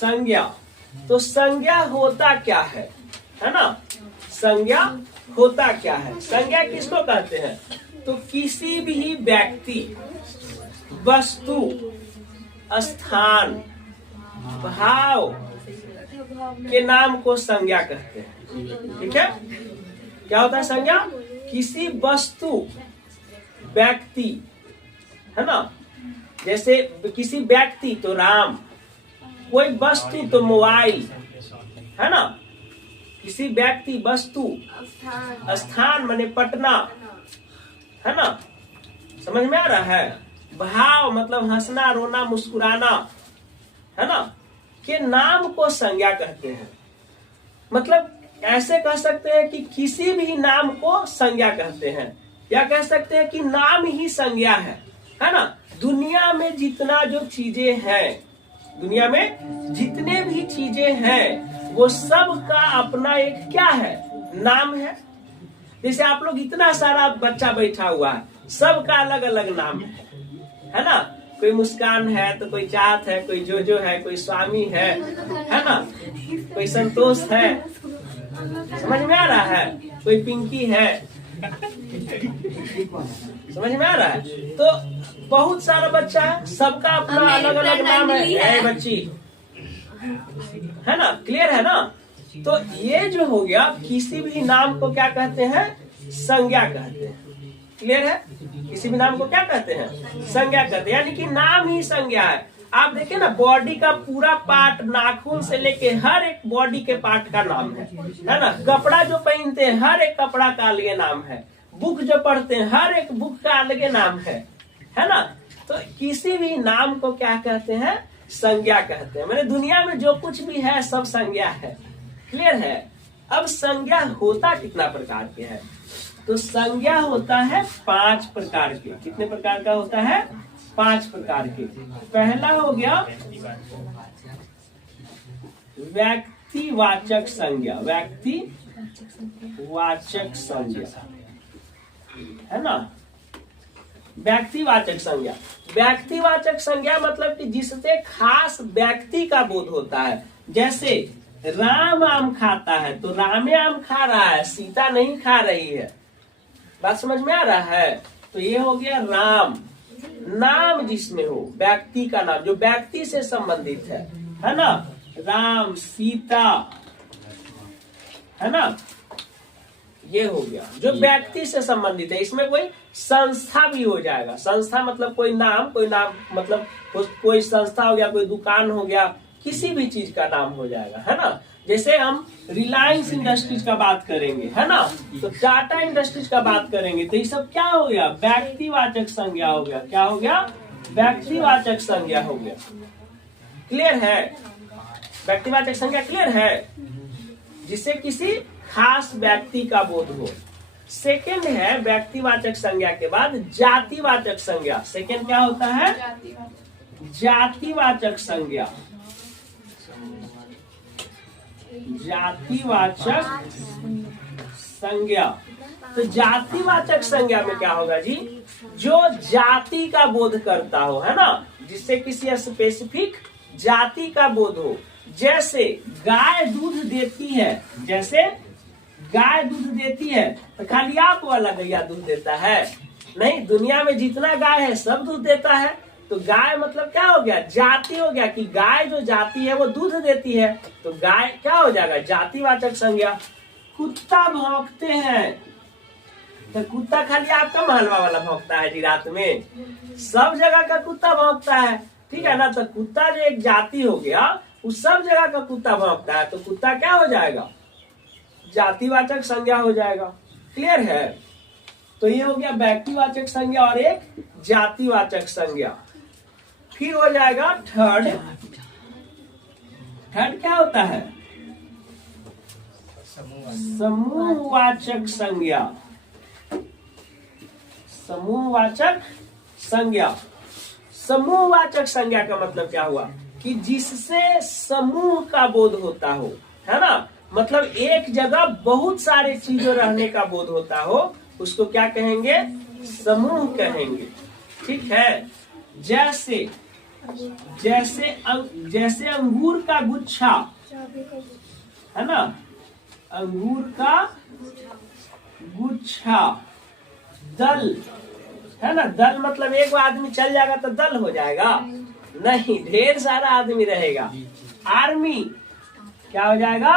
संज्ञा। तो संज्ञा होता क्या है ना? संज्ञा होता क्या है? संज्ञा किसको कहते हैं? तो किसी भी व्यक्ति, वस्तु, स्थान, भाव के नाम को संज्ञा कहते हैं। ठीक है? क्या होता है संज्ञा? किसी वस्तु, व्यक्ति, है ना? जैसे किसी व्यक्ति तो राम, कोई वस्तु तो मोबाइल, है ना? किसी व्यक्ति, वस्तु, स्थान माने पटना, है ना? समझ में आ रहा है? भाव मतलब हंसना, रोना, मुस्कुराना, है ना? के नाम को संज्ञा कहते हैं। मतलब ऐसे कह सकते हैं कि किसी भी नाम को संज्ञा कहते हैं, या कह सकते हैं कि नाम ही संज्ञा है ना? दुनिया में जितना जो चीजें हैं, दुनिया में जितने भी चीजें हैं, वो सब का अपना एक क्या है? नाम है। जैसे आप लोग इतना सारा बच्चा बैठा हुआ है, सबका अलग अलग नाम है ना? कोई मुस्कान है तो कोई चाहत है, कोई जो है, कोई स्वामी है ना? कोई संतोष है, समझ में आ रहा है? कोई पिंकी है, समझ में आ रहा है? तो बहुत सारा बच्चा है, सबका अपना अलग अलग नाम है बच्ची, है ना? क्लियर है ना? तो ये जो हो गया, किसी भी नाम को क्या कहते हैं? संज्ञा कहते हैं। क्लियर है? किसी भी नाम को क्या कहते हैं? संज्ञा कहते हैं, यानी कि नाम ही संज्ञा है। आप देखिए ना, बॉडी का पूरा पार्ट, नाखून से लेके हर एक बॉडी के पार्ट का नाम है ना? कपड़ा जो पहनते हैं, हर एक कपड़ा का अलग नाम है। बुक जो पढ़ते हैं, हर एक बुक का अलग नाम है ना? तो किसी भी नाम को क्या कहते हैं? संज्ञा कहते हैं। मैंने दुनिया में जो कुछ भी है सब संज्ञा है। क्लियर है? अब संज्ञा होता कितना प्रकार के है? तो संज्ञा होता है 5 प्रकार के। कितने प्रकार का होता है? 5 प्रकार के। पहला हो गया व्यक्तिवाचक संज्ञा। व्यक्तिवाचक संज्ञा, है ना? व्यक्तिवाचक संज्ञा। व्यक्तिवाचक संज्ञा मतलब कि जिससे खास व्यक्ति का बोध होता है। जैसे राम आम खाता है तो रामे आम खा रहा है, सीता नहीं खा रही है। बात समझ में आ रहा है? तो ये हो गया राम। नाम जिसमें हो, व्यक्ति का नाम जो व्यक्ति से संबंधित है ना? राम, सीता, है ना? ये हो गया जो व्यक्ति से संबंधित है। इसमें कोई संस्था भी हो जाएगा। संस्था मतलब कोई नाम मतलब कोई संस्था हो गया, कोई दुकान हो गया, किसी भी चीज का नाम हो जाएगा, है ना? जैसे हम रिलायंस इंडस्ट्रीज का बात करेंगे, है ना? तो टाटा इंडस्ट्रीज का बात करेंगे, तो ये सब क्या हो गया? व्यक्तिवाचक संज्ञा हो गया। क्या हो गया? व्यक्तिवाचक संज्ञा हो गया। क्लियर है? व्यक्तिवाचक संज्ञा क्लियर है? जिससे किसी खास व्यक्ति का बोध हो। सेकंड है व्यक्तिवाचक संज्ञा के बाद जातिवाचक संज्ञा। सेकंड क्या होता है? जातिवाचक संज्ञा। जातिवाचक संज्ञा। तो जातिवाचक संज्ञा में क्या होगा जी? जो जाति का बोध करता हो, है ना? जिससे किसी स्पेसिफिक जाति का बोध हो। जैसे गाय दूध देती है, जैसे गाय दूध देती है तो खाली आप वाला गैया दूध देता है? नहीं, दुनिया में जितना गाय है सब दूध देता है। तो गाय मतलब क्या हो गया? जाति हो गया, कि गाय जो जाति है वो दूध देती है। तो गाय क्या हो जाएगा? जातिवाचक संज्ञा। कुत्ता भौंकते हैं तो कुत्ता खाली आपका महलवा वाला भौंकता है जी? रात में सब जगह का कुत्ता भौंकता है, ठीक है ना? तो कुत्ता जो एक जाति हो गया, उस सब जगह का कुत्ता भौंकता है, तो कुत्ता क्या हो जाएगा? जातिवाचक संज्ञा हो जाएगा। क्लियर है? तो ये हो गया व्यक्तिवाचक संज्ञा और एक जातिवाचक संज्ञा। फिर हो जाएगा थर्ड। थर्ड क्या होता है? समूहवाचक संज्ञा। समूहवाचक संज्ञा। समूहवाचक संज्ञा का मतलब क्या हुआ? कि जिससे समूह का बोध होता हो, है ना? मतलब एक जगह बहुत सारे चीजों रहने का बोध होता हो, उसको क्या कहेंगे? समूह कहेंगे। ठीक है? जैसे जैसे अंगूर का गुच्छा, है ना, अंगूर का गुच्छा। दल, है ना, दल मतलब एक आदमी चल जाएगा तो दल हो जाएगा, नहीं, ढेर सारा आदमी रहेगा। आर्मी क्या हो जाएगा?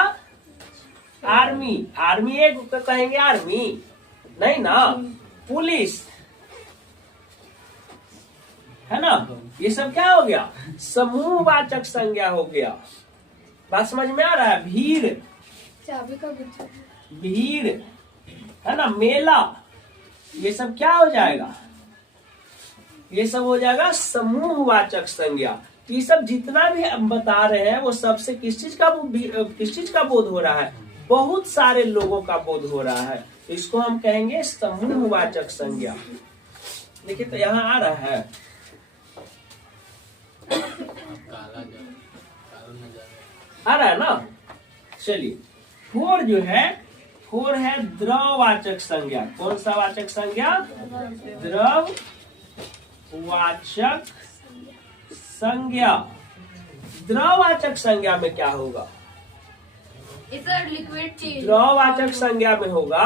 आर्मी। आर्मी एक को कहेंगे आर्मी, नहीं ना। पुलिस, है ना, ये सब क्या हो गया? समूहवाचक संज्ञा हो गया। बात समझ में आ रहा है? भीड़, चाबी का गुच्छा, भीड़, है ना, मेला, ये सब क्या हो जाएगा? ये सब हो जाएगा समूहवाचक संज्ञा। ये सब जितना भी हम बता रहे हैं वो सबसे किस चीज का बोध हो रहा है? बहुत सारे लोगों का बोध हो रहा है। इसको हम कहेंगे समूहवाचक संज्ञा। देखिए तो यहाँ आ रहा है, आ रहा है ना। चलिए, फोर जो है, फोर है द्रववाचक संज्ञा। कौन सा वाचक संज्ञा? द्रववाचक संज्ञा। द्रववाचक संज्ञा में क्या होगा? लिक्विड चीज। द्रववाचक संज्ञा में होगा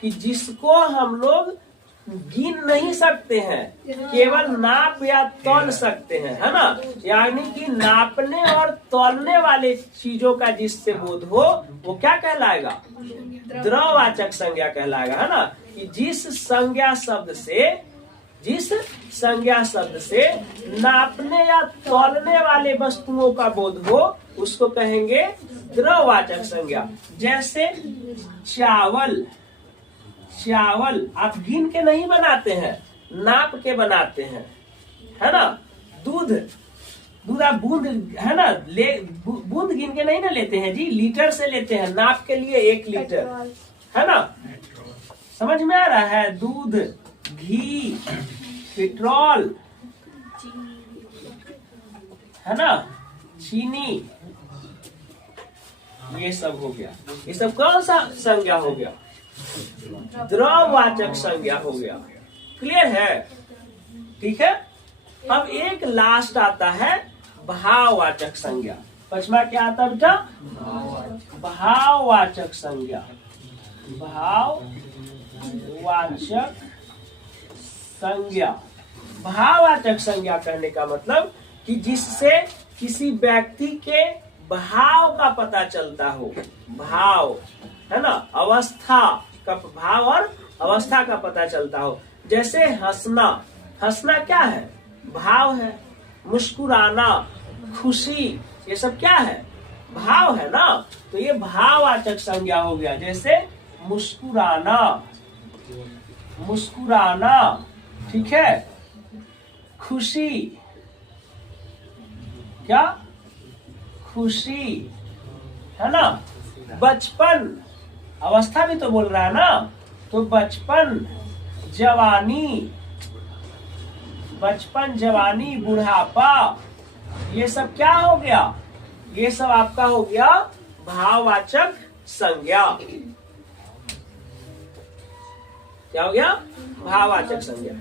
कि जिसको हम लोग गिन नहीं सकते हैं, केवल नाप या तौल सकते हैं, है ना। यानी कि नापने और तौलने वाले चीजों का जिससे बोध हो वो क्या कहलाएगा? द्रववाचक संज्ञा कहलाएगा, है ना। कि जिस संज्ञा शब्द से नापने या तौलने वाले वस्तुओं का बोध हो उसको कहेंगे द्रववाचक संज्ञा। जैसे चावल, चावल आप गिन के नहीं बनाते हैं, नाप के बनाते हैं, है ना। दूध, दूध आप बूंद, है ना, बूंद गिन के नहीं ना लेते हैं जी, लीटर से लेते हैं, नाप के लिए 1 लीटर, है ना। समझ में आ रहा है? दूध, घी, पेट्रोल, है ना, चीनी, ये सब हो गया। ये सब कौन सा संज्ञा हो गया? द्रववाचक संज्ञा हो गया। क्लियर है? ठीक है। अब एक लास्ट आता है भाववाचक संज्ञा। पचमा क्या आता है बेटा? भाववाचक संज्ञा। भाववाचक संज्ञा। भाववाचक संज्ञा कहने का मतलब कि जिससे किसी व्यक्ति के भाव का पता चलता हो। भाव, है ना, अवस्था का भाव और अवस्था का पता चलता हो। जैसे हंसना, हंसना क्या है? भाव है। मुस्कुराना, खुशी, ये सब क्या है? भाव है ना। तो ये भाववाचक संज्ञा हो गया। जैसे मुस्कुराना, मुस्कुराना, ठीक है। खुशी, क्या? खुशी, है ना। बचपन, अवस्था भी तो बोल रहा है ना, तो बचपन, जवानी, बचपन, जवानी, बुढ़ापा, ये सब क्या हो गया? ये सब आपका हो गया भाववाचक संज्ञा। क्या हो गया? भाववाचक संज्ञा।